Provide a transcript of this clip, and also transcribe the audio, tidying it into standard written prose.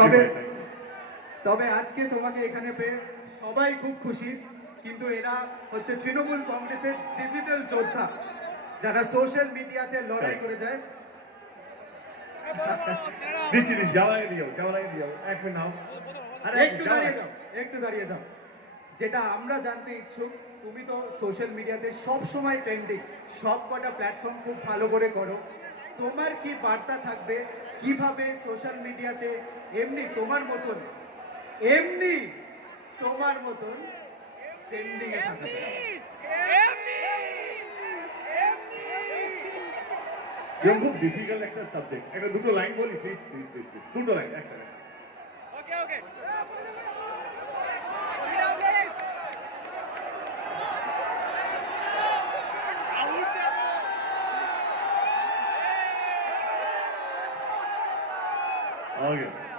তবে তবে আজকে তোমাকে এখানে পেয়ে সবাই খুব খুশি, কিন্তু এরা হচ্ছে তৃণমূল কংগ্রেসের ডিজিটাল যোদ্ধা যারা সোশ্যাল মিডিয়াতে লড়াই করে যায়। এক মিনিট নাও। আরে একটু দাঁড়িয়ে যাও। যেটা আমরা জানতে ইচ্ছুক, তুমি তো সোশ্যাল মিডিয়াতে সব সময় ট্রেন্ডিং, সব কটা প্ল্যাটফর্ম খুব ভালো করে করো, তোমার কি বার্তা থাকবে কিভাবে সোশ্যাল মিডিয়াতে এমনি তোমার মতন ট্রেন্ডিং এ থাকবে? খুব ডিফিকাল্ট একটা সাবজেক্ট। একটা দুটো লাইন বলি প্লিজ প্লিজ প্লিজ প্লিজ, দুটো লাইন একসাথে। ওকে ওকে Okay.